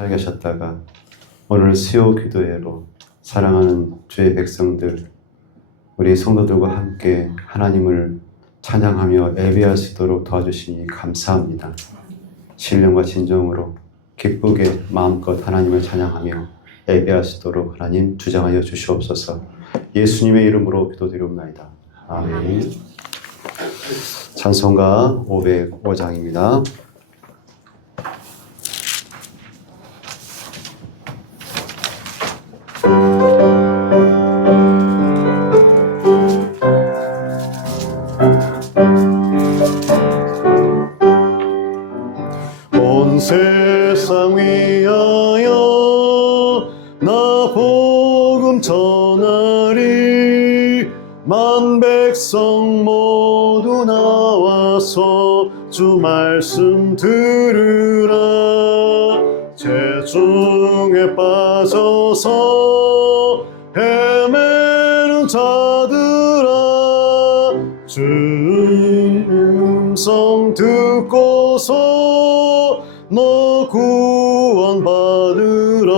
살게 하셨다가 오늘 수요 기도회로 사랑하는 주의 백성들, 우리 성도들과 함께 하나님을 찬양하며 예배할 수 있도록 도와주시니 감사합니다. 신령과 진정으로 기쁘게 마음껏 하나님을 찬양하며 예배할 수 있도록 하나님 주장하여 주시옵소서. 예수님의 이름으로 기도드리옵나이다. 아멘. 찬송가 505장입니다. 온 세상 위하여 나 복음 전하리. 만 백성 모두 나와서 주 말씀 들으라. 죄중에 빠져서 헤매는 자들아, 주 음성 듣고서 너 구원받으라.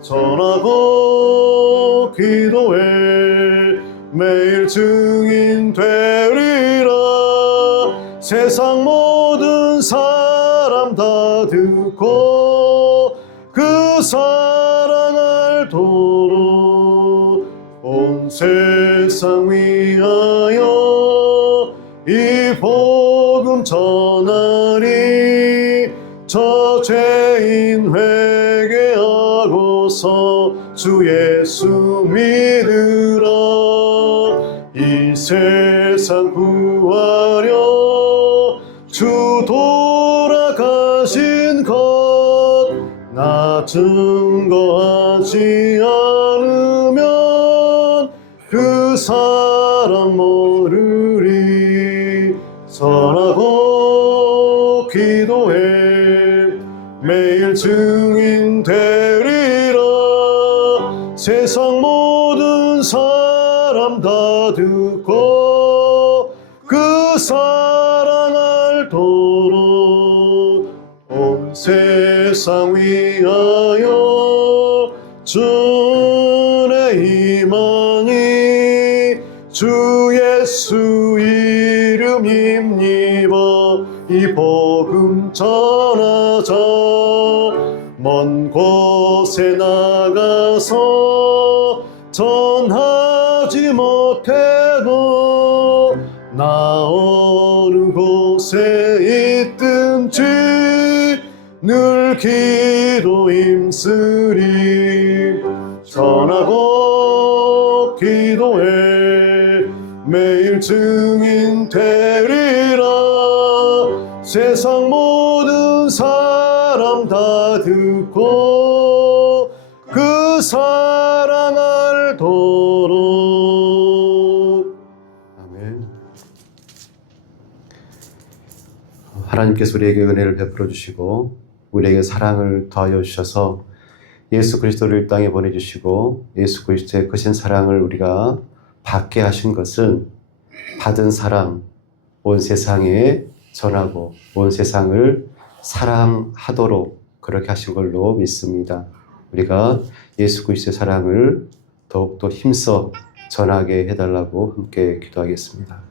전하고 기도해 매일 증인 되리라. 세상 모든 사람 다 듣고 그 사랑 알도록 온 세상 위하여 이 복음 전하리. 저 죄인 회개하고서 주 예수 믿으라. 이 세상 구하려 주 돌아가신 것 나 증거하지 않으면 그 사람 모르리. 전하고 기도해 매일 증인 되리라. 세상 모든 사람 다 듣고 그 사랑 알도록 온 세상 위하여 주의 임하니. 주 예수 이름 힘입어 이 복음 전하자. 먼 곳에 나가서 전하지 못해도 나 어느 곳에 있든지 늘 기도 힘쓰리. 전하고 기도해 매일 증인 되리라. 세상 모든 사람 다 듣고 그 사랑 알도록. 아멘. 하나님께서 우리에게 은혜를 베풀어 주시고 우리에게 사랑을 더하여 주셔서 예수 그리스도를 이 땅에 보내주시고 예수 그리스도의 크신 사랑을 우리가 받게 하신 것은 받은 사랑 온 세상에 전하고 온 세상을 사랑하도록 그렇게 하신 걸로 믿습니다. 우리가 예수 그리스도의 사랑을 더욱더 힘써 전하게 해달라고 함께 기도하겠습니다.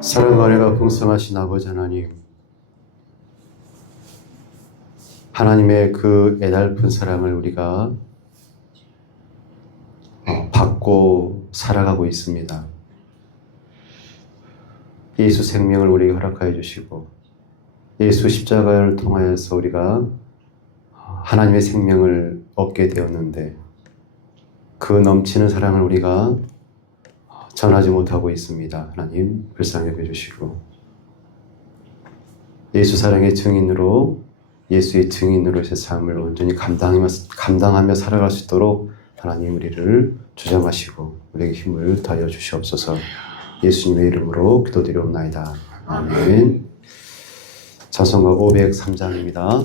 사랑과 은혜가 풍성하신 아버지 하나님, 하나님의 그 애달픈 사랑을 우리가 받고 살아가고 있습니다. 예수 생명을 우리에게 허락하여 주시고 예수 십자가를 통하여서 우리가 하나님의 생명을 얻게 되었는데 그 넘치는 사랑을 우리가 전하지 못하고 있습니다. 하나님 불쌍히 여겨주시고 예수 사랑의 증인으로 예수의 증인으로서의 삶을 온전히 감당하며 살아갈 수 있도록 하나님 우리를 주장하시고 우리에게 힘을 더하여 주시옵소서. 예수님의 이름으로 기도드리옵나이다. 아멘. 찬송가 503장입니다.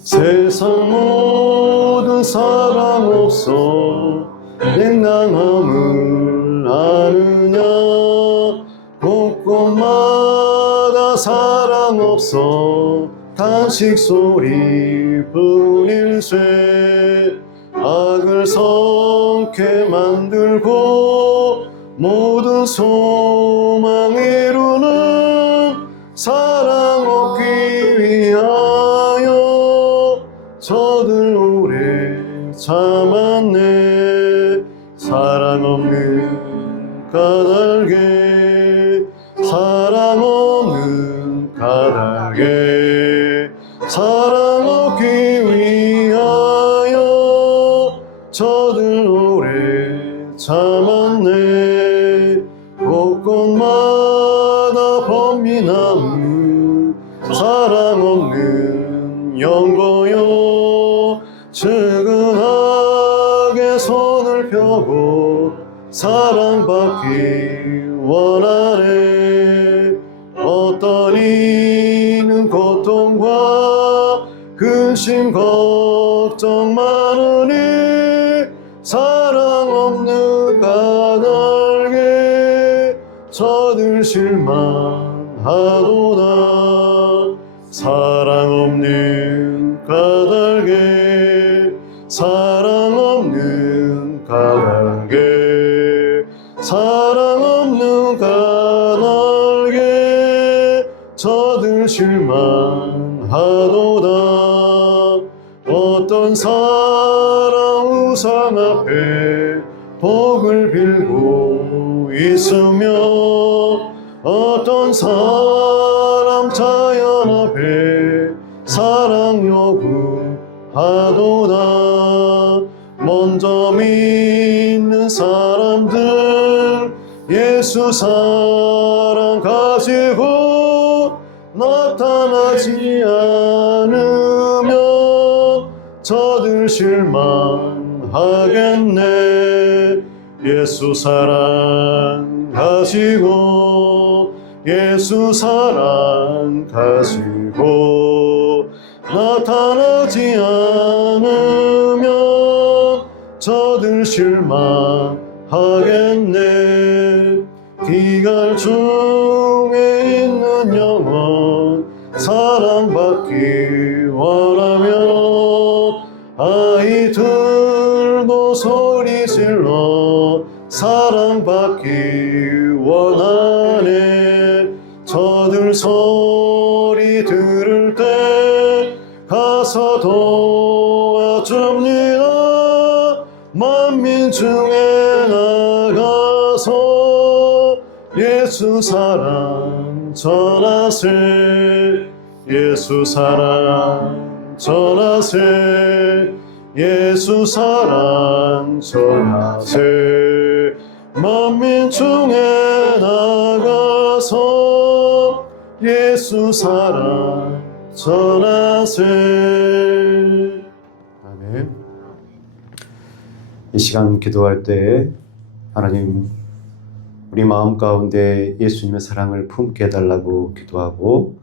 세상 모든 사랑 없어 냉담함을 아느냐 곳곳마다 사랑 없어 탄식 소리뿐일세 악을 성케 만들고 모든 소망 이루는 사랑 얻기 위하여 저들 오래 참았네. 사랑 없는 까닭에 사랑 없는 까닭에 사랑 얻기 위하여 저들 오래 참았네. 곳곳마다 범민함은 사랑 없는 영고요. 측은하게 손을 펴고 사랑받기 원하네. 어떤 이는 고통과 근심 걱정 많으니 사랑 없는 까닭에 저들 실망하도다. 사랑 없는 까닭에 사랑 없는 까닭에 사랑 없는 까닭에 저들 실망하도다. 어떤 사람 우상 앞에 복을 빌고 있으며 어떤 사람 자연 앞에 사랑 요구하도다. 먼저 믿는 사람들 예수 사랑 가지고 나타나지 않으면 저들 실망하겠네. 예수 사랑 가지고 예수 사랑 가지고 나타나지 않으면 저들 실망하겠네. 기갈 중에 있는 영혼 사랑받기 원하며 아이들도 소리 질러 사랑받기 원하네. 저들 소리 들을 때 가서 도와줍니다. 만민 중에 나가서 예수 사랑 전하세. 예수 사랑 전하세. 예수 사랑 전하세. 만민 중에 나가서 예수 사랑 전하세. 아멘. 이 시간 기도할 때 하나님 우리 마음 가운데 예수님의 사랑을 품게 해달라고 기도하고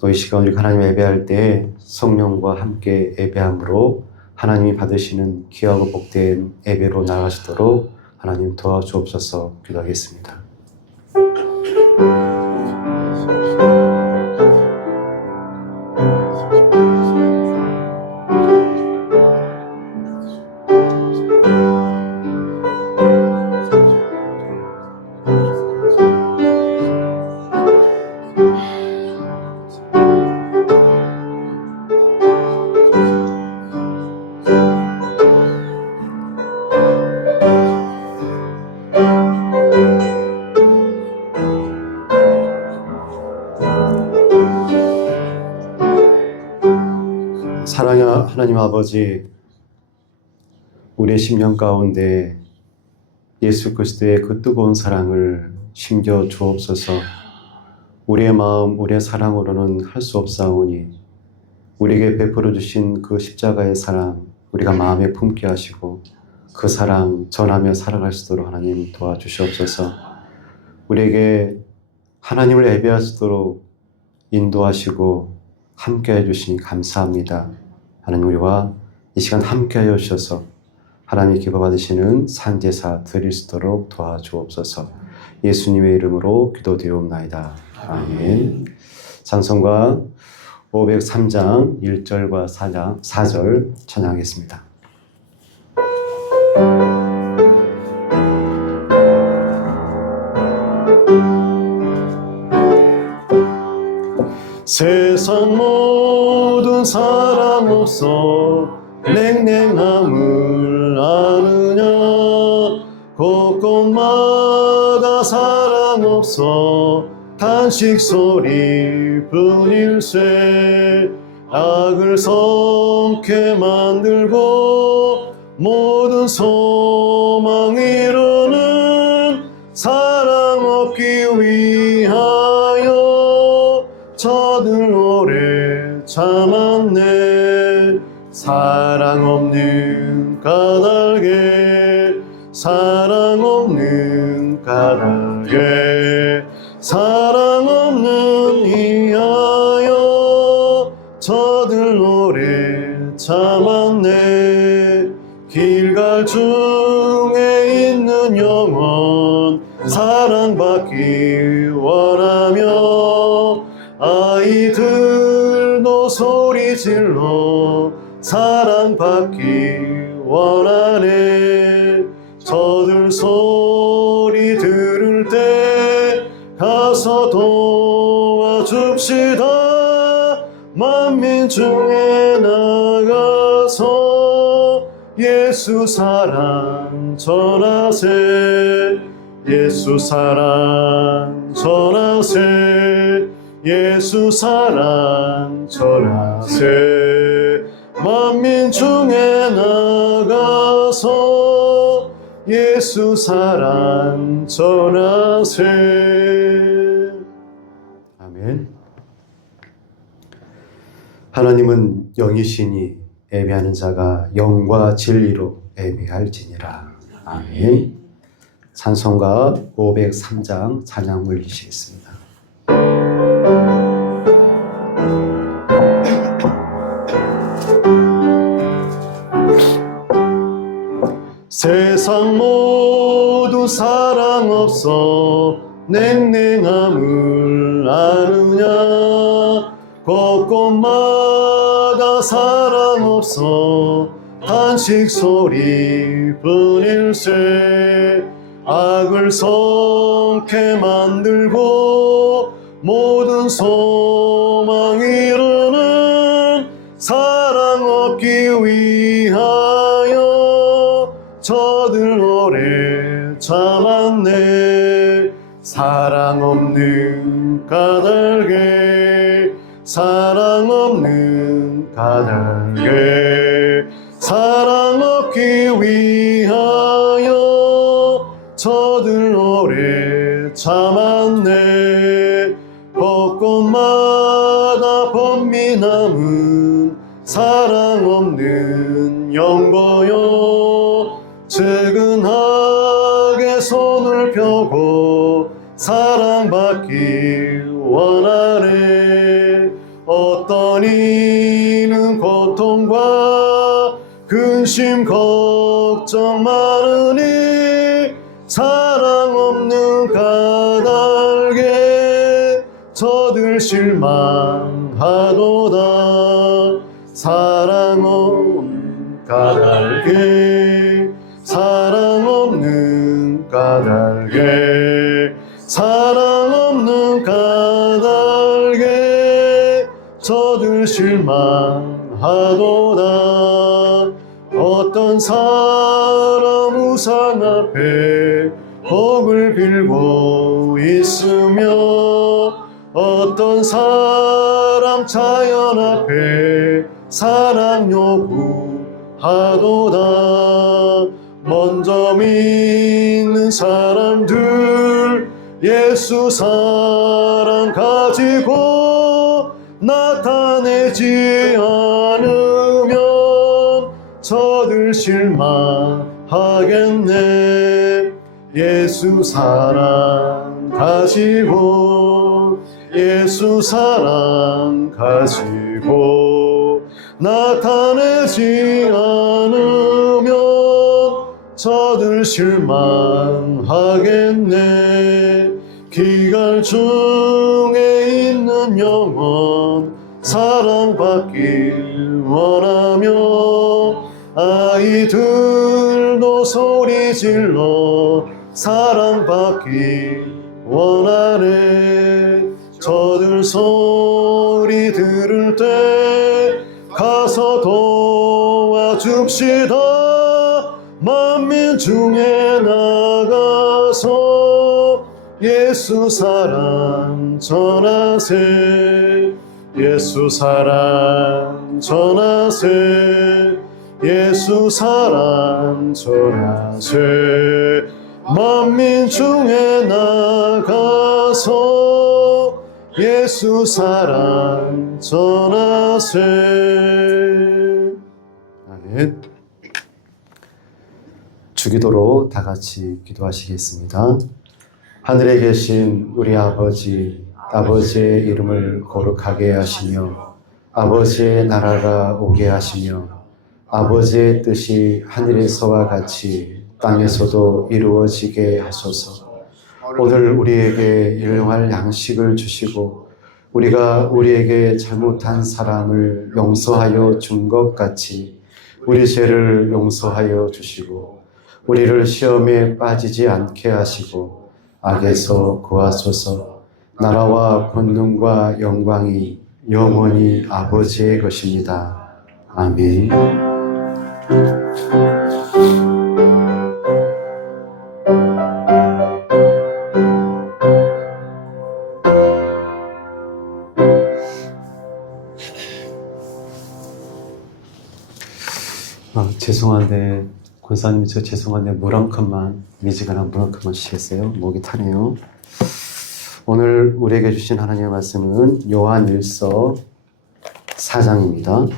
또 이 시간 우리 하나님 예배할 때 성령과 함께 예배함으로 하나님이 받으시는 귀하고 복된 예배로 나아가시도록 하나님 도와주옵소서. 기도하겠습니다. 하나님 아버지, 우리의 심령 가운데 예수 그리스도의 그 뜨거운 사랑을 심겨 주옵소서. 우리의 마음, 우리의 사랑으로는 할 수 없사오니 우리에게 베풀어 주신 그 십자가의 사랑 우리가 마음에 품게 하시고 그 사랑 전하며 살아갈 수 있도록 하나님 도와주시옵소서. 우리에게 하나님을 예배할 수 있도록 인도하시고 함께해 주시니 감사합니다. 하나님, 우리와 이 시간 함께하여 주셔서 하나님이 기뻐 받으시는 산제사 드릴 수 있도록 도와주옵소서. 예수님의 이름으로 기도드리옵나이다. 아멘. 찬송가 503장 1절과 4절 찬양하겠습니다. 세상 모든 사랑 없어 냉랭함을 아느냐. 곳곳마다 사랑 없어 탄식 소리뿐일세. 악을 성케 만들고 모든 소망 이루는 사랑 얻기 위하여 저들 오래 참았네. 사랑 없는 까닭에, 사랑 없는 까닭에, 사랑 없는 이하여 저들 오래 참았네. 길갈 중에 있는 영혼 사랑받기 원하며 아이들도 소리질러 사랑받기 원하네. 저들 소리 들을 때 가서 도와줍시다. 만민 중에 나가서 예수 사랑 전하세. 예수 사랑 전하세. 예수 사랑 전하세. 만민 중에 나가서 예수 사랑 전하세. 아멘. 하나님은 영이시니 예배하는 자가 영과 진리로 예배할지니라. 아멘. 찬송가 503장 찬양 올리시겠습니다. 세상 모두 사랑 없어 냉랭함을 아느냐. 곳곳마다 사랑 없어 탄식 소리뿐일세. 악을 성케 만들고 모든 소망 이루는 사랑 얻기 위하여 저들 오래 참았네. 사랑 없는 까닭에, 사랑 없는 까닭에, 사랑 얻기 위하여 저들 오래 참았네. 곳곳마다 범미 남은 사랑 없는 영고요. 측은하게 손을 펴고 사랑받기 원하네. 어떤 이는 고통과 근심 걱정 많으니 사랑 없는 까닭에 저들 실망하도다. 사랑 없는 까닭에, 사랑 없는 까닭에, 사랑 없는 까닭에 저들 실망하도다. 어떤 사람 우상 앞에 복을 빌고 있으며 어떤 사람 자연 앞에 사랑 요구하도다. 먼저 믿는 사람들 예수 사랑 가지고 나타내지 않으면 저들 실망하겠네. 예수 사랑 가지고 예수 사랑 가지고 나타내지 않으면 저들 실망하겠네. 기갈 중에 있는 영혼 사랑받길 원하며 아이들도 소리질러 사랑받길 원하네. 저들 소리 들을 때 가서 도와줍시다. 만민 중에 나가서 예수 사랑 전하세. 예수 사랑 전하세. 예수 사랑 전하세. 만민 중에 나가서 예수 사랑 전하세. 아멘. 주기도로 다 같이 기도하시겠습니다. 하늘에 계신 우리 아버지, 아버지의 이름을 거룩하게 하시며 아버지의 나라가 오게 하시며 아버지의 뜻이 하늘에서와 같이 땅에서도 이루어지게 하소서. 오늘 우리에게 일용할 양식을 주시고 우리가 우리에게 잘못한 사람을 용서하여 준 것 같이 우리 죄를 용서하여 주시고 우리를 시험에 빠지지 않게 하시고 악에서 구하소서. 나라와 권능과 영광이 영원히 아버지의 것입니다. 아멘. 죄송한데 권사님, 저 죄송한데 물 한 컵만, 미지근한 물 한 컵만 주시겠어요? 목이 타네요. 오늘 우리에게 주신 하나님의 말씀은 요한일서 4장입니다.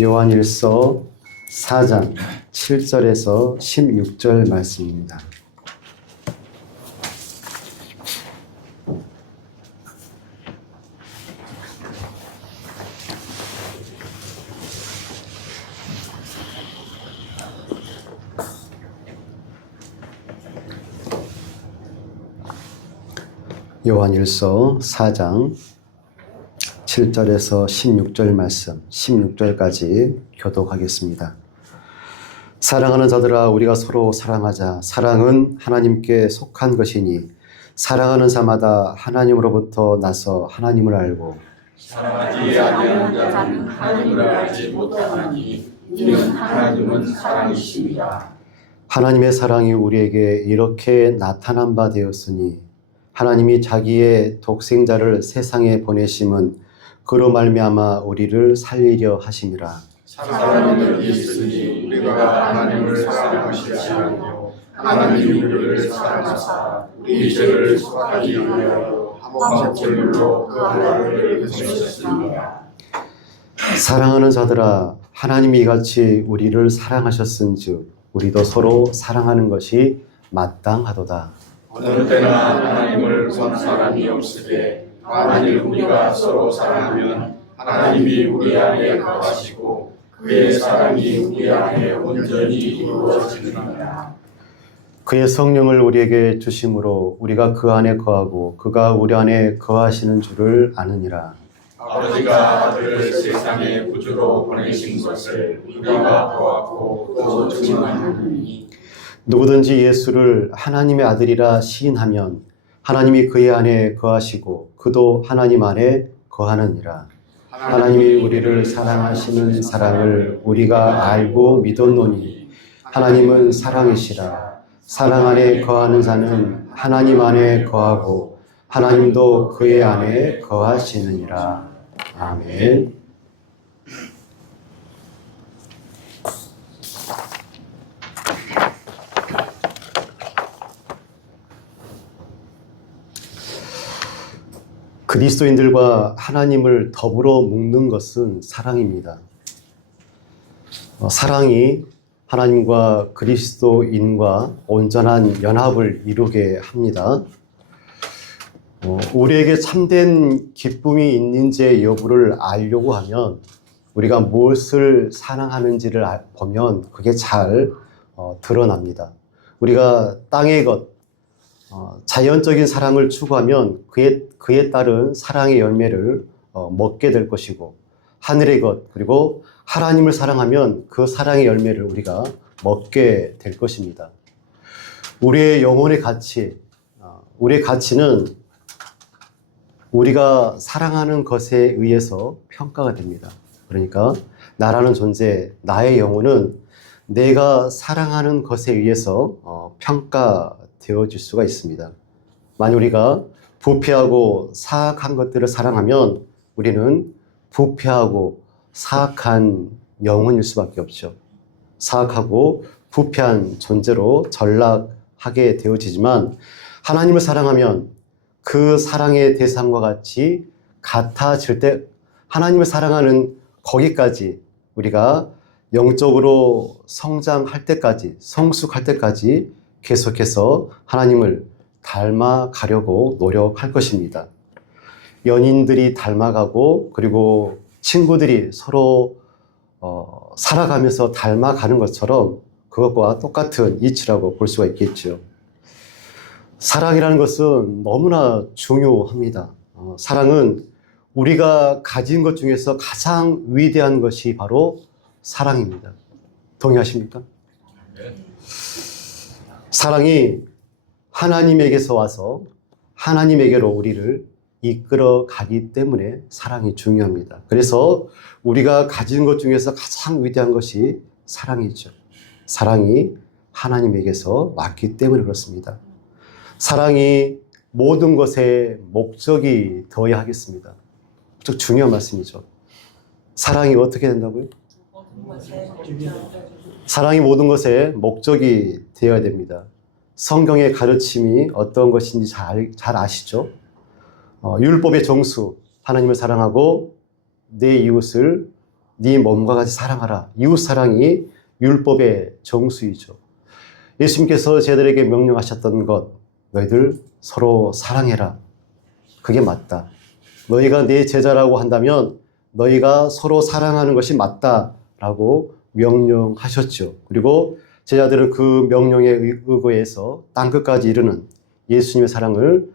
요한일서 4장 7절에서 16절 말씀입니다. 요한일서 4장 7절에서 16절 말씀, 16절까지 교독하겠습니다. 사랑하는 자들아, 우리가 서로 사랑하자. 사랑은 하나님께 속한 것이니 사랑하는 자마다 하나님으로부터 나서 하나님을 알고 사랑하지 아니하는 자는 하나님을 알지 못하나니 이는 하나님은 사랑이십니다. 하나님의 사랑이 우리에게 이렇게 나타난 바 되었으니 하나님이 자기의 독생자를 세상에 보내심은 그로 말미암아 우리를 살리려 하심이라. 사랑은 여기 있으니 우리가 하나님을 사랑하시지 않으며 하나님이 우리를 사랑하사 우리 죄를 속하기 위하여 한 제물로 그 하나님을 보내셨습니다. 사랑하는 자들아, 하나님이 이같이 우리를 사랑하셨은즉 우리도 서로 사랑하는 것이 마땅하도다. 어느 때나 하나님을 본 사람이 없으되 만일 우리가 서로 사랑하면 하나님이 우리 안에 거하시고 그의 사랑이 우리 안에 온전히 이루어지느니라. 그의 성령을 우리에게 주심으로 우리가 그 안에 거하고 그가 우리 안에 거하시는 줄을 아느니라. 아버지가 아들을 세상의 구주로 보내신 것을 우리가 보았고 또 증언하느니 누구든지 예수를 하나님의 아들이라 시인하면 하나님이 그의 안에 거하시고 그도 하나님 안에 거하느니라. 하나님이 우리를 사랑하시는 사랑을 우리가 알고 믿었노니 하나님은 사랑이시라. 사랑 안에 거하는 자는 하나님 안에 거하고 하나님도 그의 안에 거하시느니라. 아멘. 그리스도인들과 하나님을 더불어 묶는 것은 사랑입니다. 사랑이 하나님과 그리스도인과 온전한 연합을 이루게 합니다. 우리에게 참된 기쁨이 있는지의 여부를 알려고 하면 우리가 무엇을 사랑하는지를 보면 그게 잘 드러납니다. 우리가 땅의 것, 자연적인 사랑을 추구하면 그에 따른 사랑의 열매를 먹게 될 것이고, 하늘의 것 그리고 하나님을 사랑하면 그 사랑의 열매를 우리가 먹게 될 것입니다. 우리의 영혼의 가치, 우리의 가치는 우리가 사랑하는 것에 의해서 평가가 됩니다. 그러니까 나라는 존재, 나의 영혼은 내가 사랑하는 것에 의해서 평가되어질 수가 있습니다. 만약 우리가 부패하고 사악한 것들을 사랑하면 우리는 부패하고 사악한 영혼일 수밖에 없죠. 사악하고 부패한 존재로 전락하게 되어지지만 하나님을 사랑하면 그 사랑의 대상과 같이 같아질 때 하나님을 사랑하는 거기까지 우리가 영적으로 성장할 때까지, 성숙할 때까지 계속해서 하나님을 닮아가려고 노력할 것입니다. 연인들이 닮아가고 그리고 친구들이 서로 살아가면서 닮아가는 것처럼 그것과 똑같은 이치라고 볼 수가 있겠죠. 사랑이라는 것은 너무나 중요합니다. 사랑은 우리가 가진 것 중에서 가장 위대한 것이 바로 사랑입니다. 동의하십니까? 사랑이 하나님에게서 와서 하나님에게로 우리를 이끌어 가기 때문에 사랑이 중요합니다. 그래서 우리가 가진 것 중에서 가장 위대한 것이 사랑이죠. 사랑이 하나님에게서 왔기 때문에 그렇습니다. 사랑이 모든 것에 목적이 되어야 하겠습니다. 좀 중요한 말씀이죠. 사랑이 어떻게 된다고요? 사랑이 모든 것에 목적이 되어야 됩니다. 성경의 가르침이 어떤 것인지 잘 아시죠? 율법의 정수, 하나님을 사랑하고 내 이웃을 네 몸과 같이 사랑하라. 이웃 사랑이 율법의 정수이죠. 예수님께서 저희들에게 명령하셨던 것, 너희들 서로 사랑해라. 그게 맞다. 너희가 내 제자라고 한다면 너희가 서로 사랑하는 것이 맞다라고 명령하셨죠. 그리고 제자들은 그 명령에 의거해서 땅끝까지 이르는 예수님의 사랑을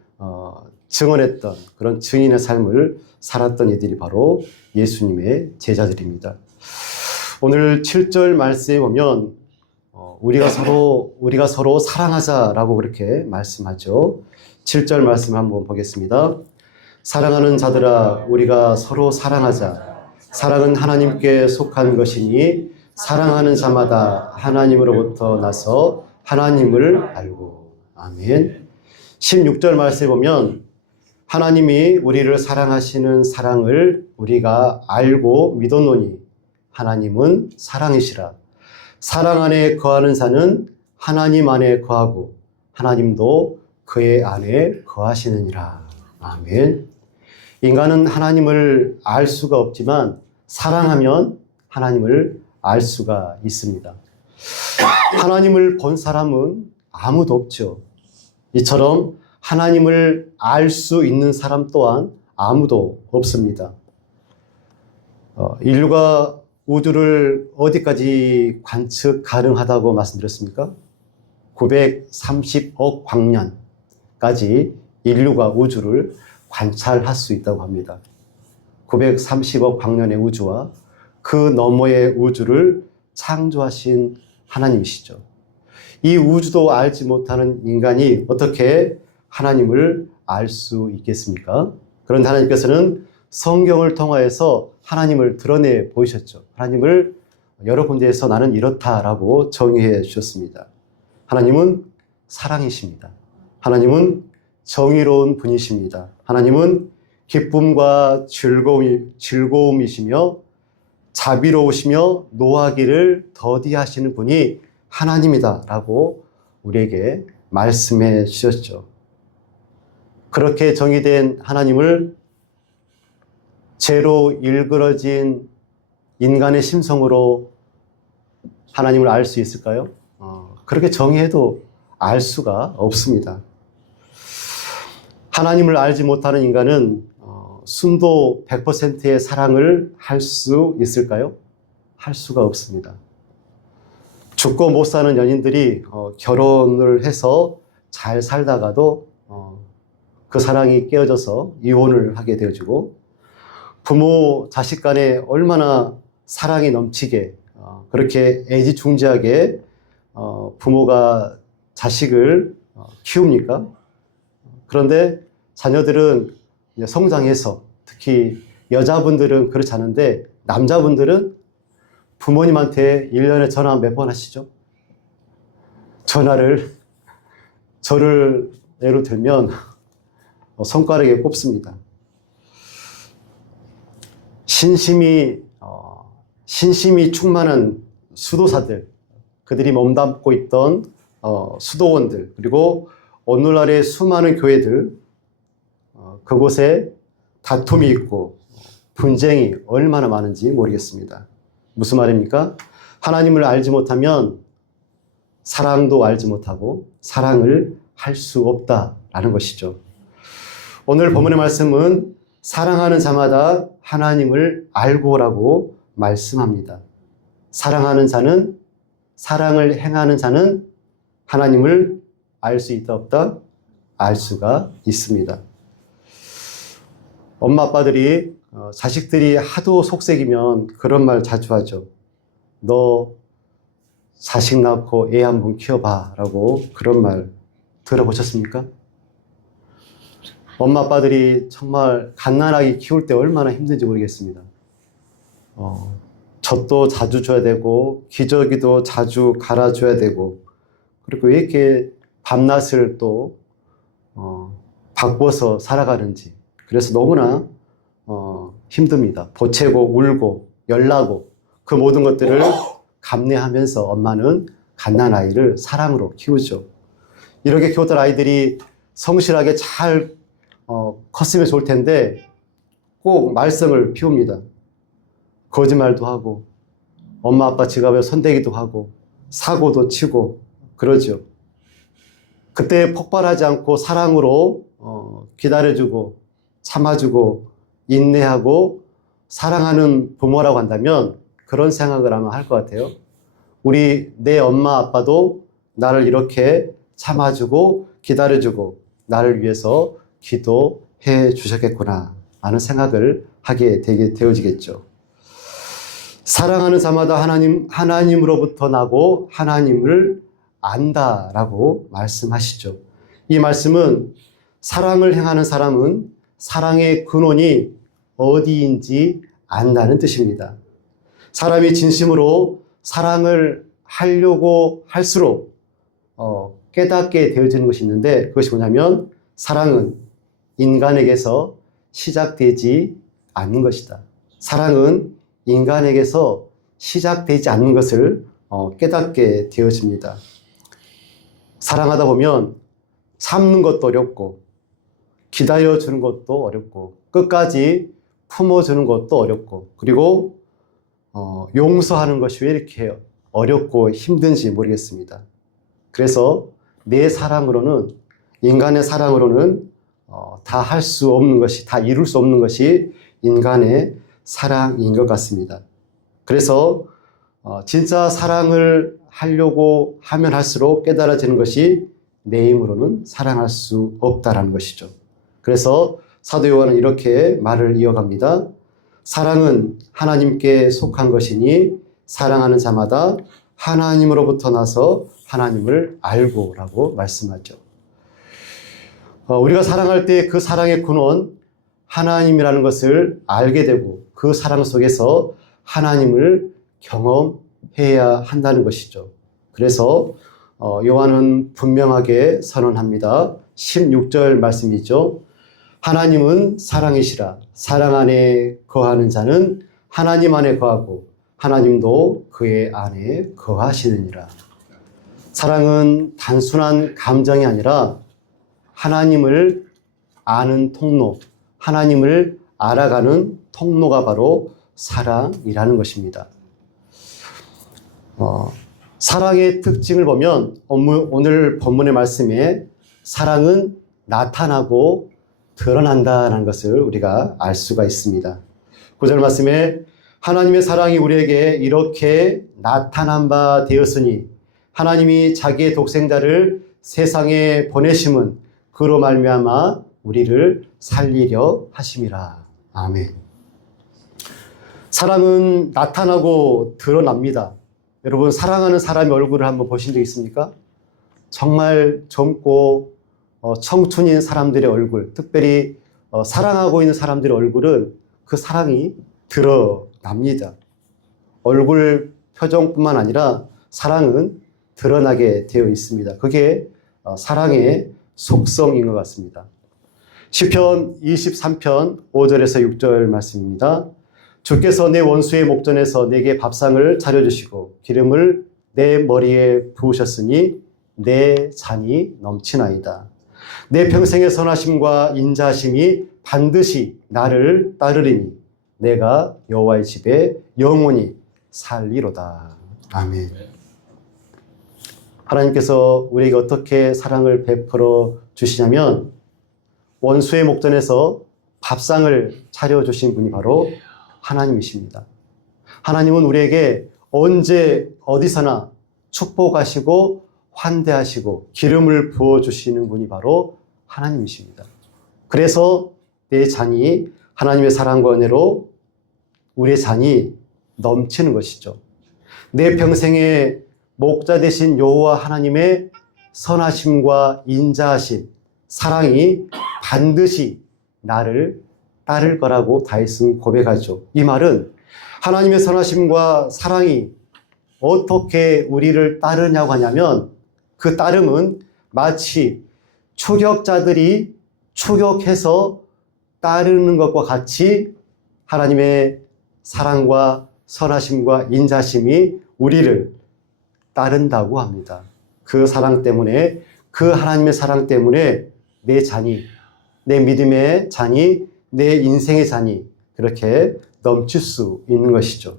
증언했던 그런 증인의 삶을 살았던 이들이 바로 예수님의 제자들입니다. 오늘 7절 말씀에 보면 우리가 서로 사랑하자라고 그렇게 말씀하죠. 7절 말씀 한번 보겠습니다. 사랑하는 자들아 우리가 서로 사랑하자. 사랑은 하나님께 속한 것이니 사랑하는 자마다 하나님으로부터 나서 하나님을 알고. 아멘. 16절 말씀에 보면 하나님이 우리를 사랑하시는 사랑을 우리가 알고 믿었노니 하나님은 사랑이시라. 사랑 안에 거하는 자는 하나님 안에 거하고 하나님도 그의 안에 거하시느니라. 아멘. 인간은 하나님을 알 수가 없지만 사랑하면 하나님을 알 수가 있습니다. 하나님을 본 사람은 아무도 없죠. 이처럼 하나님을 알 수 있는 사람 또한 아무도 없습니다. 인류가 우주를 어디까지 관측 가능하다고 말씀드렸습니까? 930억 광년까지 인류가 우주를 관찰할 수 있다고 합니다. 930억 광년의 우주와 그 너머의 우주를 창조하신 하나님이시죠. 이 우주도 알지 못하는 인간이 어떻게 하나님을 알 수 있겠습니까? 그런데 하나님께서는 성경을 통하여서 하나님을 드러내 보이셨죠. 하나님을 여러 군데에서 나는 이렇다라고 정의해 주셨습니다. 하나님은 사랑이십니다. 하나님은 정의로운 분이십니다. 하나님은 기쁨과 즐거움이시며 자비로우시며 노하기를 더디하시는 분이 하나님이다 라고 우리에게 말씀해 주셨죠. 그렇게 정의된 하나님을 죄로 일그러진 인간의 심성으로 하나님을 알 수 있을까요? 그렇게 정의해도 알 수가 없습니다. 하나님을 알지 못하는 인간은 순도 100%의 사랑을 할 수 있을까요? 할 수가 없습니다. 죽고 못 사는 연인들이 결혼을 해서 잘 살다가도 그 사랑이 깨어져서 이혼을 하게 되어지고, 부모 자식 간에 얼마나 사랑이 넘치게 그렇게 애지중지하게 부모가 자식을 키웁니까? 그런데 자녀들은 성장해서, 특히 여자분들은 그렇지 않은데 남자분들은 부모님한테 1년에 전화 몇 번 하시죠? 저를 예로 들면 손가락에 꼽습니다. 신심이 충만한 수도사들, 그들이 몸담고 있던 수도원들, 그리고 오늘날의 수많은 교회들, 그곳에 다툼이 있고 분쟁이 얼마나 많은지 모르겠습니다. 무슨 말입니까? 하나님을 알지 못하면 사랑도 알지 못하고 사랑을 할 수 없다라는 것이죠. 오늘 본문의 말씀은 사랑하는 자마다 하나님을 알고라고 말씀합니다. 사랑하는 자는, 사랑을 행하는 자는 하나님을 알 수 있다 없다? 알 수가 있습니다. 엄마 아빠들이 자식들이 하도 속색이면 그런 말 자주 하죠. 너 자식 낳고 애 한번 키워봐 라고 그런 말 들어보셨습니까? 엄마 아빠들이 정말 갓난아기 키울 때 얼마나 힘든지 모르겠습니다. 젖도 자주 줘야 되고 기저귀도 자주 갈아줘야 되고, 그리고 왜 이렇게 밤낮을 또 바꿔서 살아가는지, 그래서 너무나 힘듭니다. 보채고 울고 열나고 그 모든 것들을 감내하면서 엄마는 갓난아이를 사랑으로 키우죠. 이렇게 키웠던 아이들이 성실하게 잘 컸으면 좋을 텐데 꼭 말썽을 피웁니다. 거짓말도 하고 엄마 아빠 지갑에 손대기도 하고 사고도 치고 그러죠. 그때 폭발하지 않고 사랑으로 기다려주고 참아주고 인내하고 사랑하는 부모라고 한다면 그런 생각을 아마 할 것 같아요. 내 엄마 아빠도 나를 이렇게 참아주고 기다려주고 나를 위해서 기도해 주셨겠구나 하는 생각을 하게 되어지겠죠. 사랑하는 자마다 하나님으로부터 나고 하나님을 안다라고 말씀하시죠. 이 말씀은 사랑을 행하는 사람은 사랑의 근원이 어디인지 안다는 뜻입니다. 사람이 진심으로 사랑을 하려고 할수록 깨닫게 되어지는 것이 있는데, 그것이 뭐냐면 사랑은 인간에게서 시작되지 않는 것이다. 사랑은 인간에게서 시작되지 않는 것을 깨닫게 되어집니다. 사랑하다 보면 참는 것도 어렵고 기다려주는 것도 어렵고 끝까지 품어주는 것도 어렵고, 그리고 용서하는 것이 왜 이렇게 어렵고 힘든지 모르겠습니다. 그래서 내 사랑으로는, 인간의 사랑으로는 다 할 수 없는 것이, 다 이룰 수 없는 것이 인간의 사랑인 것 같습니다. 그래서 진짜 사랑을 하려고 하면 할수록 깨달아지는 것이 내 힘으로는 사랑할 수 없다라는 것이죠. 그래서 사도 요한은 이렇게 말을 이어갑니다. 사랑은 하나님께 속한 것이니 사랑하는 자마다 하나님으로부터 나서 하나님을 알고 라고 말씀하죠. 우리가 사랑할 때 그 사랑의 근원 하나님이라는 것을 알게 되고 그 사랑 속에서 하나님을 경험해야 한다는 것이죠. 그래서 요한은 분명하게 선언합니다. 16절 말씀이죠. 하나님은 사랑이시라. 사랑 안에 거하는 자는 하나님 안에 거하고 하나님도 그의 안에 거하시느니라. 사랑은 단순한 감정이 아니라 하나님을 아는 통로, 하나님을 알아가는 통로가 바로 사랑이라는 것입니다. 사랑의 특징을 보면 오늘 본문의 말씀에 사랑은 나타나고 드러난다는 것을 우리가 알 수가 있습니다. 9절 말씀에 하나님의 사랑이 우리에게 이렇게 나타난 바 되었으니 하나님이 자기의 독생자를 세상에 보내심은 그로 말미암아 우리를 살리려 하심이라. 아멘. 사랑은 나타나고 드러납니다. 여러분, 사랑하는 사람의 얼굴을 한번 보신 적 있습니까? 정말 젊고 청춘인 사람들의 얼굴, 특별히 사랑하고 있는 사람들의 얼굴은 그 사랑이 드러납니다. 얼굴 표정뿐만 아니라 사랑은 드러나게 되어 있습니다. 그게 사랑의 속성인 것 같습니다. 시편 23편 5절에서 6절 말씀입니다. 주께서 내 원수의 목전에서 내게 밥상을 차려주시고 기름을 내 머리에 부으셨으니 내 잔이 넘치나이다. 내 평생의 선하심과 인자하심이 반드시 나를 따르리니 내가 여호와의 집에 영원히 살리로다. 아멘. 하나님께서 우리에게 어떻게 사랑을 베풀어 주시냐면 원수의 목전에서 밥상을 차려주신 분이 바로 하나님이십니다. 하나님은 우리에게 언제 어디서나 축복하시고 환대하시고 기름을 부어주시는 분이 바로 하나님이십니다. 그래서 내 잔이 하나님의 사랑과 은혜로 우리의 잔이 넘치는 것이죠. 내 평생의 목자 되신 여호와 하나님의 선하심과 인자하심, 사랑이 반드시 나를 따를 거라고 다윗은 고백하죠. 이 말은 하나님의 선하심과 사랑이 어떻게 우리를 따르냐고 하냐면 그 따름은 마치 추격자들이 추격해서 따르는 것과 같이 하나님의 사랑과 선하심과 인자심이 우리를 따른다고 합니다. 그 사랑 때문에, 그 하나님의 사랑 때문에 내 잔이, 내 믿음의 잔이, 내 인생의 잔이 그렇게 넘칠 수 있는 것이죠.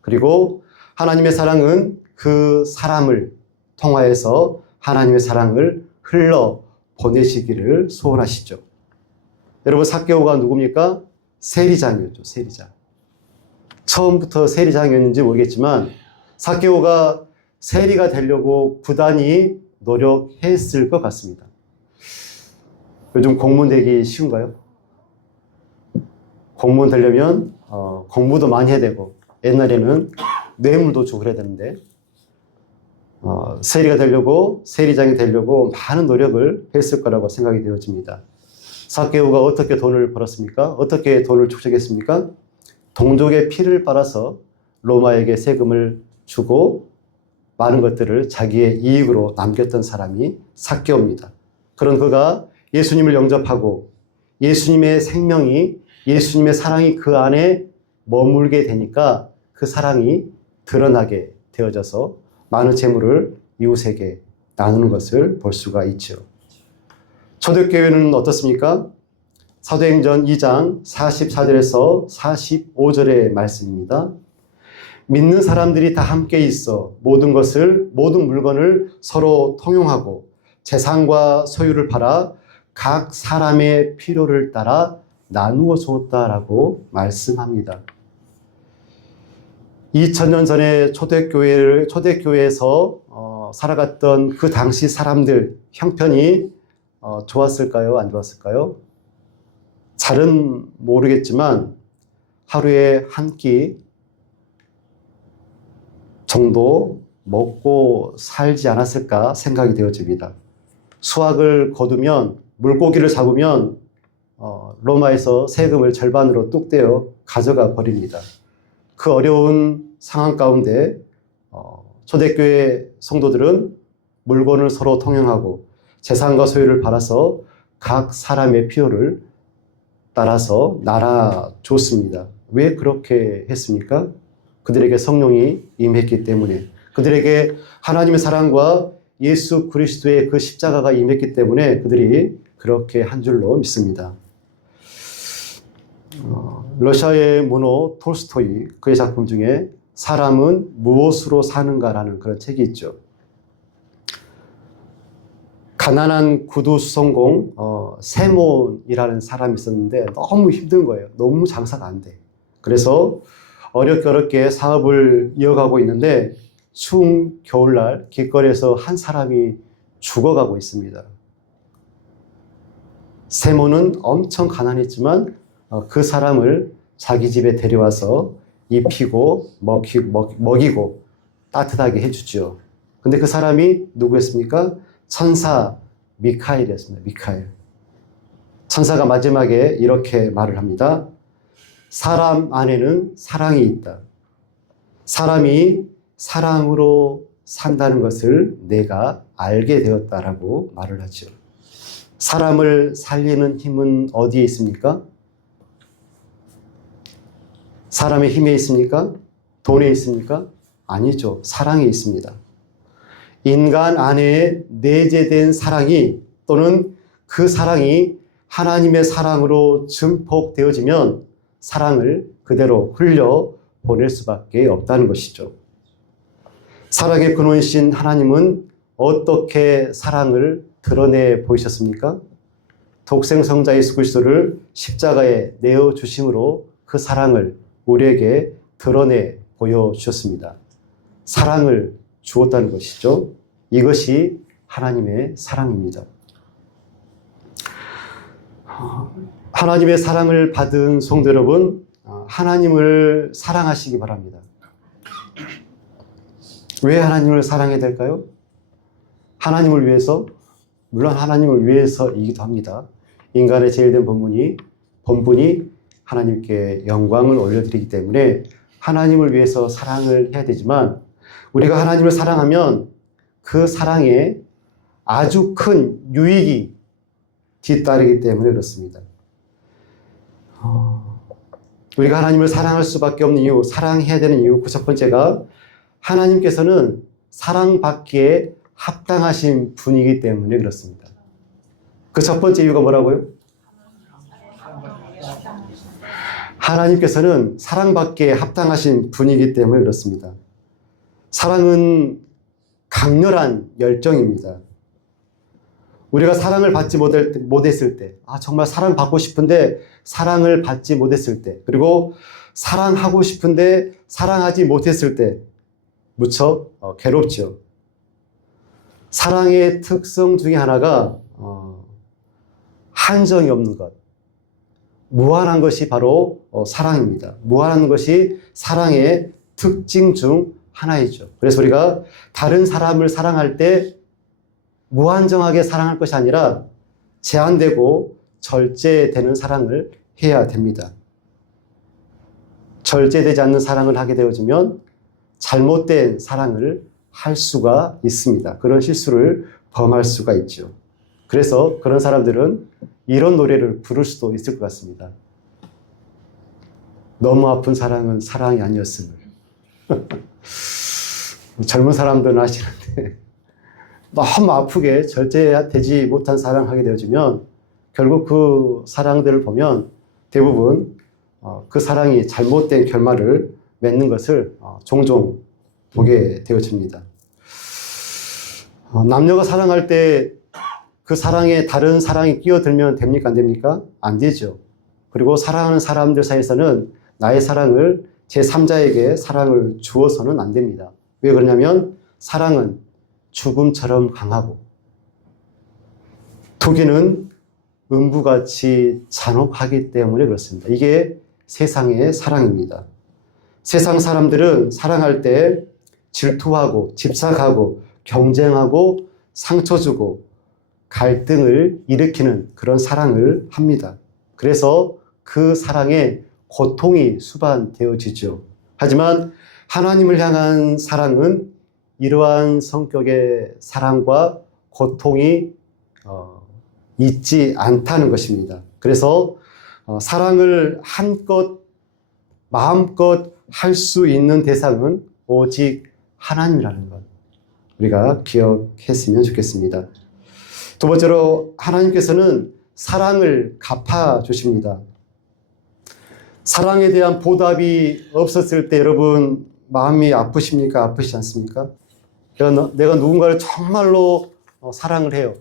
그리고 하나님의 사랑은 그 사람을 통하여서 하나님의 사랑을 흘러 보내시기를 소원하시죠. 여러분, 삭개오가 누굽니까? 세리장이었죠. 세리장. 처음부터 세리장이었는지 모르겠지만 삭개오가 세리가 되려고 부단히 노력했을 것 같습니다. 요즘 공무원 되기 쉬운가요? 공무원 되려면 공부도 많이 해야 되고 옛날에는 뇌물도 주고 그래야 되는데 세리가 되려고, 세리장이 되려고 많은 노력을 했을 거라고 생각이 되어집니다. 삭개오가 어떻게 돈을 벌었습니까? 어떻게 돈을 축적했습니까? 동족의 피를 빨아서 로마에게 세금을 주고 많은 것들을 자기의 이익으로 남겼던 사람이 삭개오입니다. 그런 그가 예수님을 영접하고 예수님의 생명이, 예수님의 사랑이 그 안에 머물게 되니까 그 사랑이 드러나게 되어져서 많은 재물을 이웃에게 나누는 것을 볼 수가 있죠. 초대교회는 어떻습니까? 사도행전 2장 44절에서 45절의 말씀입니다. 믿는 사람들이 다 함께 있어 모든 물건을 서로 통용하고 재산과 소유를 팔아 각 사람의 필요를 따라 나누어 주었다라고 말씀합니다. 2000년 전에 초대교회에서 살아갔던 그 당시 사람들 형편이 좋았을까요? 안 좋았을까요? 잘은 모르겠지만 하루에 한 끼 정도 먹고 살지 않았을까 생각이 되어집니다. 수확을 거두면, 물고기를 잡으면 로마에서 세금을 절반으로 뚝 떼어 가져가 버립니다. 그 어려운 상황 가운데 초대교회 성도들은 물건을 서로 통용하고 재산과 소유를 팔아서 각 사람의 필요를 따라서 날아줬습니다. 왜 그렇게 했습니까? 그들에게 성령이 임했기 때문에, 그들에게 하나님의 사랑과 예수 그리스도의 그 십자가가 임했기 때문에 그들이 그렇게 한 줄로 믿습니다. 러시아의 문호 톨스토이, 그의 작품 중에 사람은 무엇으로 사는가라는 그런 책이 있죠. 가난한 구두 수성공 세몬이라는 사람이 있었는데 너무 힘든 거예요. 너무 장사가 안 돼. 그래서 어렵게 사업을 이어가고 있는데 추운 겨울날 길거리에서 한 사람이 죽어가고 있습니다. 세몬은 엄청 가난했지만 그 사람을 자기 집에 데려와서 입히고 먹이고 따뜻하게 해주죠. 근데 그 사람이 누구였습니까? 천사 미카엘이었습니다. 미카엘. 천사가 마지막에 이렇게 말을 합니다. 사람 안에는 사랑이 있다. 사람이 사랑으로 산다는 것을 내가 알게 되었다라고 말을 하죠. 사람을 살리는 힘은 어디에 있습니까? 사람의 힘에 있습니까? 돈에 있습니까? 아니죠. 사랑에 있습니다. 인간 안에 내재된 사랑이 또는 그 사랑이 하나님의 사랑으로 증폭되어지면 사랑을 그대로 흘려 보낼 수밖에 없다는 것이죠. 사랑의 근원이신 하나님은 어떻게 사랑을 드러내 보이셨습니까? 독생성자 예수 그리스도를 십자가에 내어주심으로 그 사랑을 우리에게 드러내 보여주셨습니다. 사랑을 주었다는 것이죠. 이것이 하나님의 사랑입니다. 하나님의 사랑을 받은 성도 여러분, 하나님을 사랑하시기 바랍니다. 왜 하나님을 사랑해야 될까요? 하나님을 위해서, 물론 하나님을 위해서이기도 합니다. 인간의 제일 된 본분이 하나님께 영광을 올려드리기 때문에 하나님을 위해서 사랑을 해야 되지만, 우리가 하나님을 사랑하면 그 사랑에 아주 큰 유익이 뒤따르기 때문에 그렇습니다. 우리가 하나님을 사랑할 수밖에 없는 이유, 사랑해야 되는 이유, 그 첫 번째가 하나님께서는 사랑받기에 합당하신 분이기 때문에 그렇습니다. 그 첫 번째 이유가 뭐라고요? 하나님께서는 사랑받기에 합당하신 분이기 때문에 그렇습니다. 사랑은 강렬한 열정입니다. 우리가 사랑을 받지 못했을 때, 정말 사랑받고 싶은데 사랑을 받지 못했을 때, 그리고 사랑하고 싶은데 사랑하지 못했을 때 무척 괴롭죠. 사랑의 특성 중에 하나가 한정이 없는 것, 무한한 것이 바로 사랑입니다. 무한한 것이 사랑의 특징 중 하나이죠. 그래서 우리가 다른 사람을 사랑할 때 무한정하게 사랑할 것이 아니라 제한되고 절제되는 사랑을 해야 됩니다. 절제되지 않는 사랑을 하게 되어지면 잘못된 사랑을 할 수가 있습니다. 그런 실수를 범할 수가 있죠. 그래서 그런 사람들은 이런 노래를 부를 수도 있을 것 같습니다. 너무 아픈 사랑은 사랑이 아니었음을. 젊은 사람들은 아시는데 너무 아프게 절제되지 못한 사랑을 하게 되어지면 결국 그 사랑들을 보면 대부분 그 사랑이 잘못된 결말을 맺는 것을 종종 보게 되어집니다. 남녀가 사랑할 때 그 사랑에 다른 사랑이 끼어들면 됩니까? 안 됩니까? 안 되죠. 그리고 사랑하는 사람들 사이에서는 나의 사랑을 제3자에게 사랑을 주어서는 안 됩니다. 왜 그러냐면 사랑은 죽음처럼 강하고 투기는 음부같이 잔혹하기 때문에 그렇습니다. 이게 세상의 사랑입니다. 세상 사람들은 사랑할 때 질투하고 집착하고 경쟁하고 상처 주고 갈등을 일으키는 그런 사랑을 합니다. 그래서 그 사랑에 고통이 수반되어지죠. 하지만 하나님을 향한 사랑은 이러한 성격의 사랑과 고통이 있지 않다는 것입니다. 그래서 사랑을 한껏 마음껏 할 수 있는 대상은 오직 하나님이라는 것 우리가 기억했으면 좋겠습니다. 두 번째로 하나님께서는 사랑을 갚아주십니다. 사랑에 대한 보답이 없었을 때 여러분 마음이 아프십니까? 아프시지 않습니까? 내가 누군가를 정말로 사랑을 해요.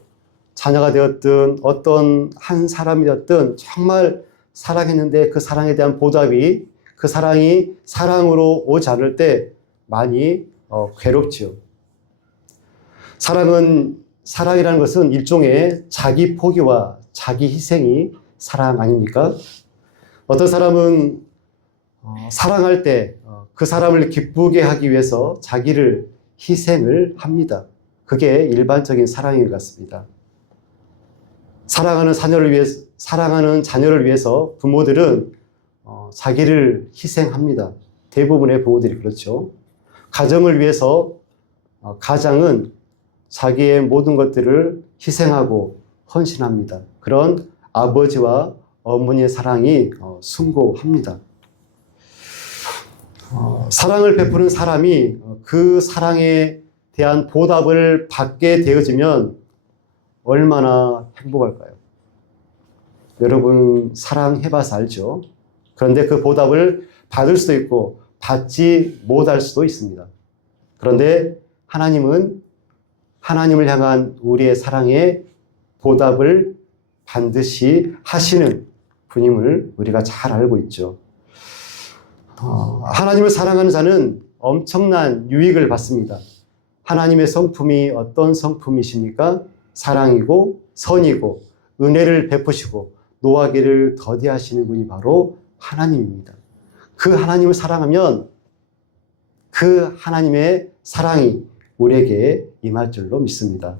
자녀가 되었든 어떤 한 사람이었든 정말 사랑했는데 그 사랑에 대한 보답이 그 사랑이 사랑으로 오지 않을 때 많이 괴롭지요. 사랑이라는 것은 일종의 자기 포기와 자기 희생이 사랑 아닙니까? 어떤 사람은 사랑할 때 그 사람을 기쁘게 하기 위해서 자기를 희생을 합니다. 그게 일반적인 사랑인 것 같습니다. 사랑하는 자녀를 위해서 부모들은 자기를 희생합니다. 대부분의 부모들이 그렇죠. 가정을 위해서 가장은 자기의 모든 것들을 희생하고 헌신합니다. 그런 아버지와 어머니의 사랑이 숭고합니다. 사랑을 베푸는 사람이 그 사랑에 대한 보답을 받게 되어지면 얼마나 행복할까요? 여러분 사랑해봐서 알죠? 그런데 그 보답을 받을 수도 있고 받지 못할 수도 있습니다. 그런데 하나님은 하나님을 향한 우리의 사랑에 보답을 반드시 하시는 분임을 우리가 잘 알고 있죠. 하나님을 사랑하는 자는 엄청난 유익을 받습니다. 하나님의 성품이 어떤 성품이십니까? 사랑이고 선이고 은혜를 베푸시고 노하기를 더디하시는 분이 바로 하나님입니다. 그 하나님을 사랑하면 그 하나님의 사랑이 우리에게 임할 줄로 믿습니다.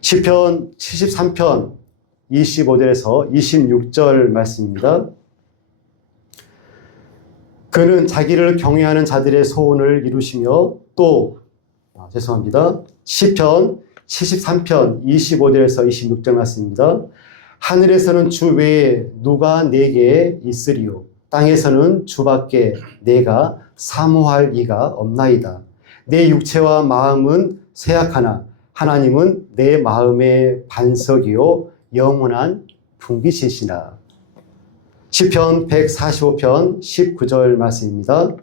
시편 73편 25절에서 26절 말씀입니다. 그는 자기를 경외하는 자들의 소원을 이루시며 시편 73편 25절에서 26절 말씀입니다. 하늘에서는 주 외에 누가 내게 있으리요 땅에서는 주밖에 내가 사모할 이가 없나이다. 내 육체와 마음은 쇠약하나 하나님은 내 마음의 반석이요 영원한 분깃이시나. 시편 145편 19절 말씀입니다.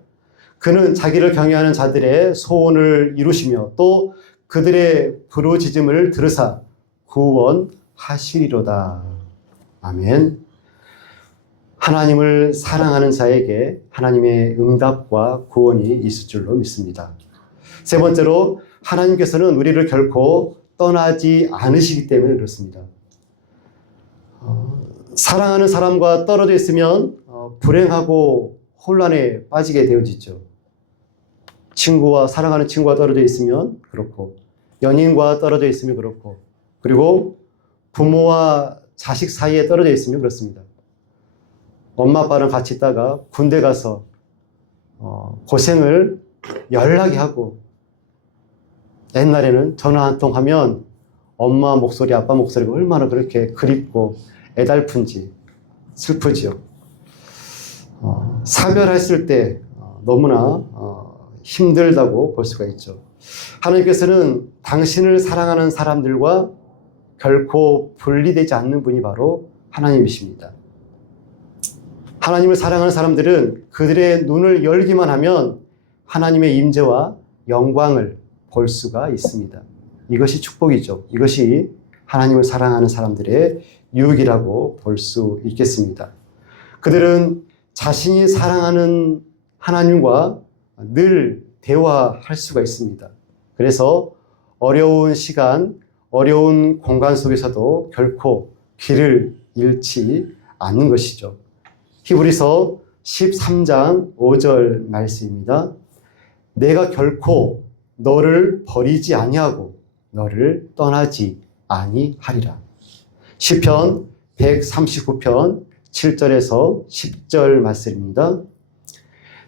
그는 자기를 경외하는 자들의 소원을 이루시며 또 그들의 부르짖음을 들으사 구원하시리로다. 아멘. 하나님을 사랑하는 자에게 하나님의 응답과 구원이 있을 줄로 믿습니다. 세 번째로 하나님께서는 우리를 결코 떠나지 않으시기 때문에 그렇습니다. 사랑하는 사람과 떨어져 있으면 불행하고 혼란에 빠지게 되어지죠. 사랑하는 친구와 떨어져 있으면 그렇고 연인과 떨어져 있으면 그렇고 그리고 부모와 자식 사이에 떨어져 있으면 그렇습니다. 엄마 아빠랑 같이 있다가 군대 가서 고생을 열나게 하고 옛날에는 전화 한 통 하면 엄마 목소리 아빠 목소리가 얼마나 그렇게 그립고 애달픈지 슬프지요. 사별했을 때 너무나 힘들다고 볼 수가 있죠. 하나님께서는 당신을 사랑하는 사람들과 결코 분리되지 않는 분이 바로 하나님이십니다. 하나님을 사랑하는 사람들은 그들의 눈을 열기만 하면 하나님의 임재와 영광을 볼 수가 있습니다. 이것이 축복이죠. 이것이 하나님을 사랑하는 사람들의 유익이라고 볼 수 있겠습니다. 그들은 자신이 사랑하는 하나님과 늘 대화할 수가 있습니다. 그래서 어려운 시간, 어려운 공간 속에서도 결코 길을 잃지 않는 것이죠. 히브리서 13장 5절 말씀입니다. 내가 결코 너를 버리지 아니하고 너를 떠나지 아니하리라. 시편 139편 7절에서 10절 말씀입니다.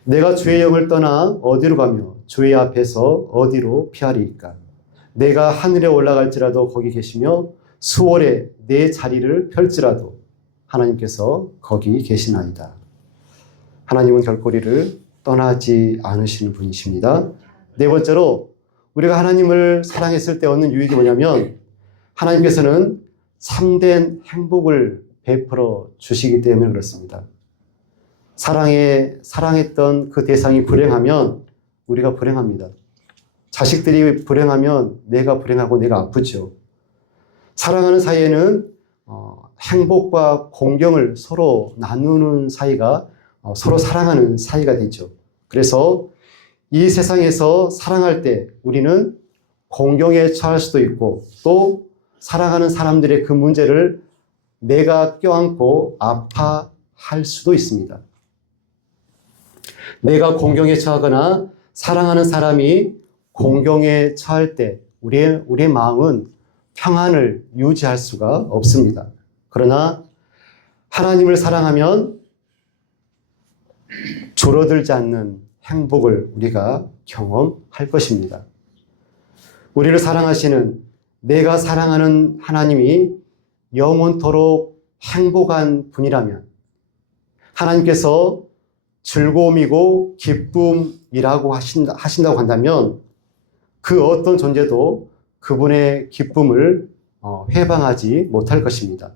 내가 주의 영을 떠나 어디로 가며 주의 앞에서 어디로 피하리이까? 내가 하늘에 올라갈지라도 거기 계시며 수월에 내 자리를 펼지라도 하나님께서 거기 계시나이다. 하나님은 결코 우리를 떠나지 않으시는 분이십니다. 네 번째로 우리가 하나님을 사랑했을 때 얻는 유익이 뭐냐면 하나님께서는 참된 행복을 베풀어 주시기 때문에 그렇습니다. 사랑했던 그 대상이 불행하면 우리가 불행합니다. 자식들이 불행하면 내가 불행하고 내가 아프죠. 사랑하는 사이에는 행복과 공경을 서로 나누는 사이가 서로 사랑하는 사이가 되죠. 그래서 이 세상에서 사랑할 때 우리는 공경에 처할 수도 있고 또 사랑하는 사람들의 그 문제를 내가 껴안고 아파할 수도 있습니다. 내가 공경에 처하거나 사랑하는 사람이 공경에 처할 때 우리의 마음은 평안을 유지할 수가 없습니다. 그러나 하나님을 사랑하면 줄어들지 않는 행복을 우리가 경험할 것입니다. 우리를 사랑하시는 내가 사랑하는 하나님이 영원토록 행복한 분이라면 하나님께서 즐거움이고 기쁨이라고 하신다고 한다면 그 어떤 존재도 그분의 기쁨을 해방하지 못할 것입니다.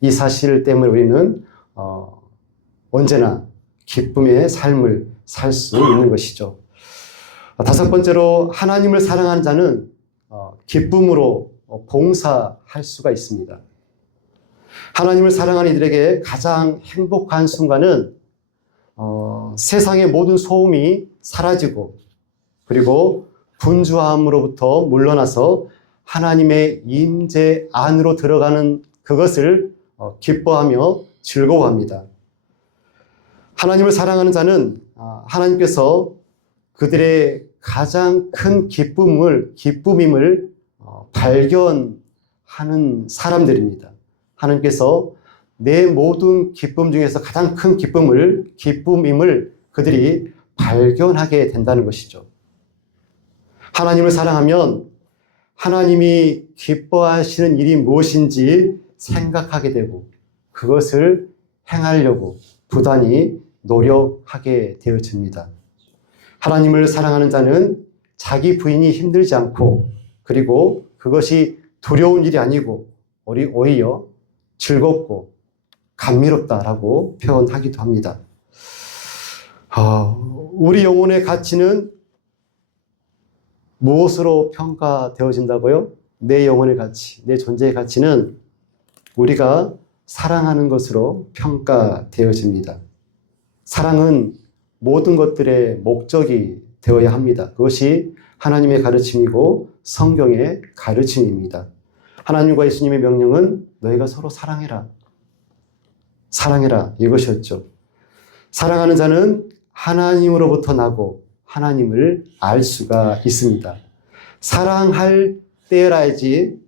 이 사실 때문에 우리는 언제나 기쁨의 삶을 살 수 있는 것이죠. 다섯 번째로 하나님을 사랑하는 자는 기쁨으로 봉사할 수가 있습니다. 하나님을 사랑하는 이들에게 가장 행복한 순간은 세상의 모든 소음이 사라지고 그리고 분주함으로부터 물러나서 하나님의 임재 안으로 들어가는 그것을 기뻐하며 즐거워합니다. 하나님을 사랑하는 자는 하나님께서 그들의 가장 큰 기쁨임을 발견하는 사람들입니다. 하나님께서 내 모든 기쁨 중에서 가장 큰 기쁨임을 그들이 발견하게 된다는 것이죠. 하나님을 사랑하면 하나님이 기뻐하시는 일이 무엇인지 생각하게 되고 그것을 행하려고 부단히 노력하게 되어집니다. 하나님을 사랑하는 자는 자기 부인이 힘들지 않고 그리고 그것이 두려운 일이 아니고 오히려 즐겁고 감미롭다라고 표현하기도 합니다. 우리 영혼의 가치는 무엇으로 평가되어진다고요? 내 영혼의 가치, 내 존재의 가치는 우리가 사랑하는 것으로 평가되어집니다. 사랑은 모든 것들의 목적이 되어야 합니다. 그것이 하나님의 가르침이고 성경의 가르침입니다. 하나님과 예수님의 명령은 너희가 서로 사랑해라. 사랑해라. 이것이었죠. 사랑하는 자는 하나님으로부터 나고 하나님을 알 수가 있습니다. 사랑할 때라야지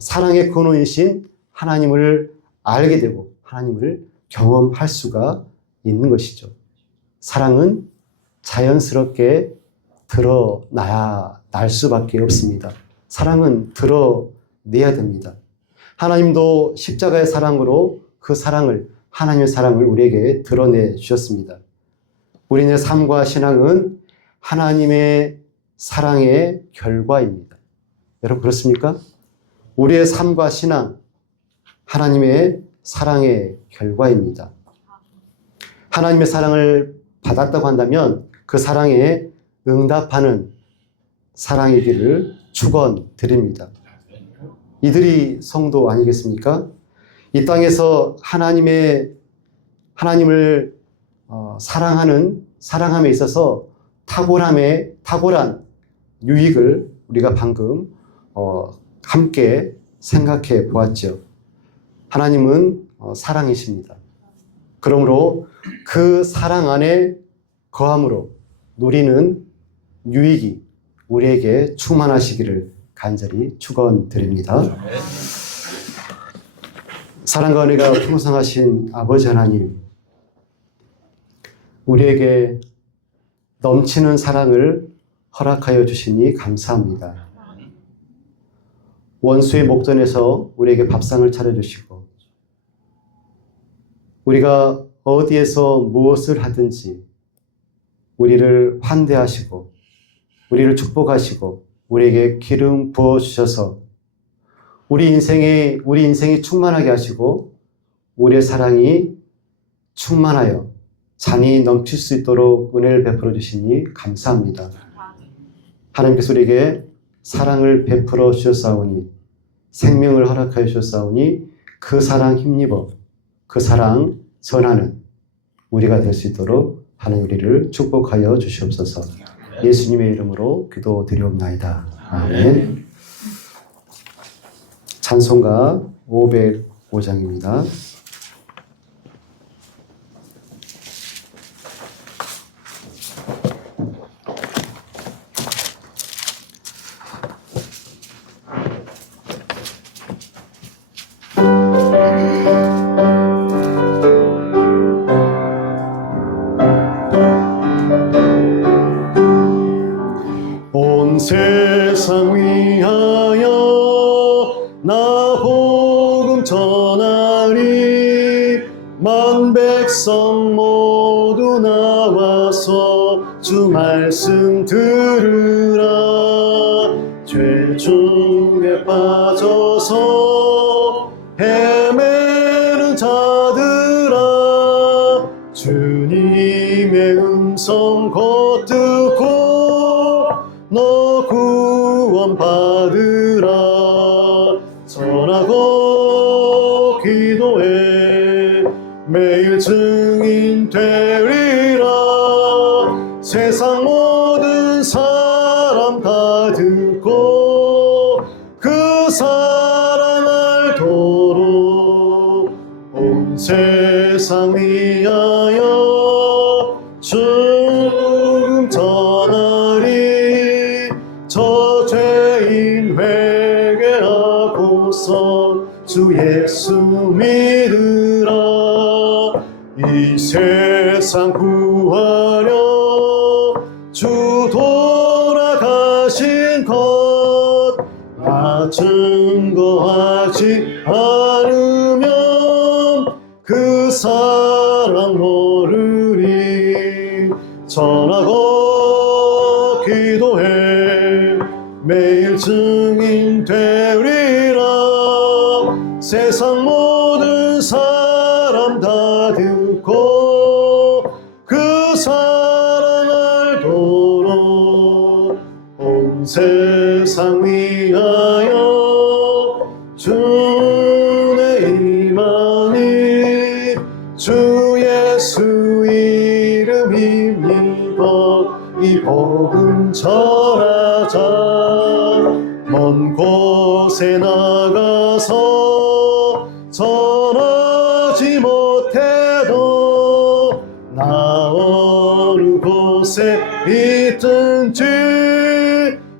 사랑의 근원이신 하나님을 알게 되고 하나님을 경험할 수가 있는 것이죠. 사랑은 자연스럽게 드러나야 날 수밖에 없습니다. 사랑은 드러내야 됩니다. 하나님도 십자가의 사랑으로 그 사랑을, 하나님의 사랑을 우리에게 드러내 주셨습니다. 우리의 삶과 신앙은 하나님의 사랑의 결과입니다. 여러분 그렇습니까? 우리의 삶과 신앙, 하나님의 사랑의 결과입니다. 하나님의 사랑을 받았다고 한다면 그 사랑에 응답하는 사랑이기를 축원드립니다. 이들이 성도 아니겠습니까? 이 땅에서 하나님을 사랑함에 있어서 탁월한 유익을 우리가 방금 함께 생각해 보았죠. 하나님은 사랑이십니다. 그러므로 그 사랑 안에 거함으로 누리는 유익이 우리에게 충만하시기를 간절히 축원드립니다. 사랑과 은혜가 풍성하신 아버지 하나님, 우리에게 넘치는 사랑을 허락하여 주시니 감사합니다. 원수의 목전에서 우리에게 밥상을 차려주시고 우리가 어디에서 무엇을 하든지 우리를 환대하시고 우리를 축복하시고 우리에게 기름 부어주셔서 우리 인생이 충만하게 하시고 우리의 사랑이 충만하여 잔이 넘칠 수 있도록 은혜를 베풀어 주시니 감사합니다. 하나님께서 우리에게 사랑을 베풀어 주셨사오니 생명을 허락하여 주셨사오니 그 사랑 힘입어 그 사랑 전하는 우리가 될 수 있도록 하나님 우리를 축복하여 주시옵소서. 예수님의 이름으로 기도드리옵나이다. 아멘. 찬송가 505장입니다. 온 세상 위하여 나 복음 전하리 만 백성 모두 나와서 주 말씀 들으라 죄 중에 빠져서 헤매는 자들아 주님의 음성 곧 듣고 너 구원 받으라 전하고 기도해 매일 증인 되리라 세상 모든 사람 다 듣고 그 사랑 알도록 온 세상 위하여 주님 전하리 저 죄인 회개하고서 주 예수 믿으라 이 세상 구하려 주 돌아가신 것 나 증거하지 않으면 그 사랑 모르리 전하고 기도해 매일 증인 되리라 세상 모든 사람 다 듣고 그 사랑 알도록 온 세상 위하여 주의 임하니 주 예수 이름 힘입어 이 복음 전하자 먼 곳에 나가서 전하지 못해도 나 어느 곳에 있든지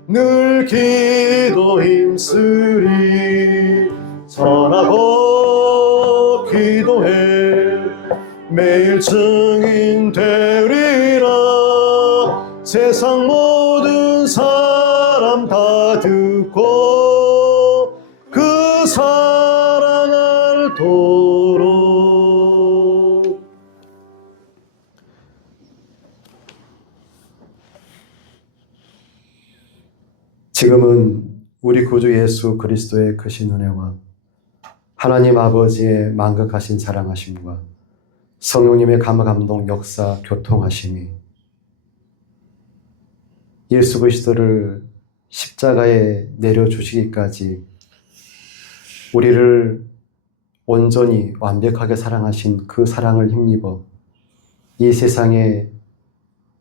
늘 기도 힘쓰리 전하고 기도해 매일 증인 되리라 세상 모든 사람 다 듣고 그 사랑 알도록 지금은 우리 구주 예수 그리스도의 크신 은혜와 하나님 아버지의 만극하신 사랑하심과 성령님의 감동 역사 교통하심이 예수 그리스도를 십자가에 내려주시기까지 우리를 온전히 완벽하게 사랑하신 그 사랑을 힘입어 이 세상에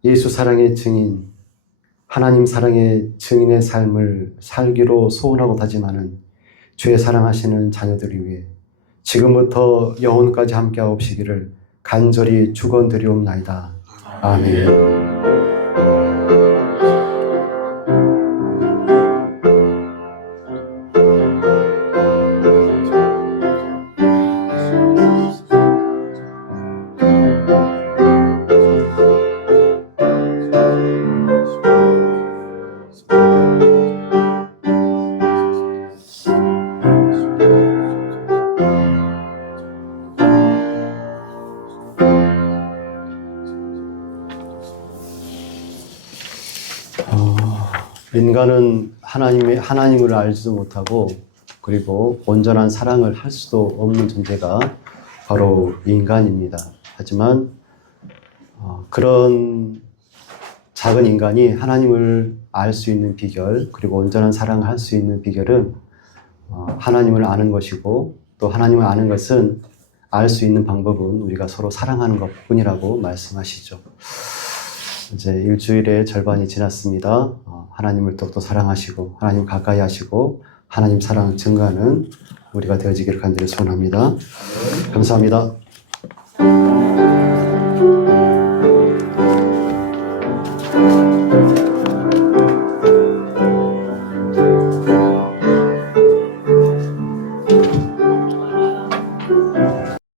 예수 사랑의 증인, 하나님 사랑의 증인의 삶을 살기로 소원하고 다짐하는 주의 사랑하시는 자녀들을 위해 지금부터 영혼까지 함께하옵시기를 간절히 축원드리옵나이다. 아멘. 인간은 하나님을 알지도 못하고 그리고 온전한 사랑을 할 수도 없는 존재가 바로 인간입니다. 하지만 그런 작은 인간이 하나님을 알 수 있는 비결, 그리고 온전한 사랑을 할 수 있는 비결은 하나님을 아는 것이고, 또 하나님을 아는 것은 알 수 있는 방법은 우리가 서로 사랑하는 것뿐이라고 말씀하시죠. 이제 일주일의 절반이 지났습니다. 하나님을 또 사랑하시고 하나님 가까이 하시고 하나님 사랑을 증거하는 우리가 되어지기를 간절히 소원합니다. 감사합니다.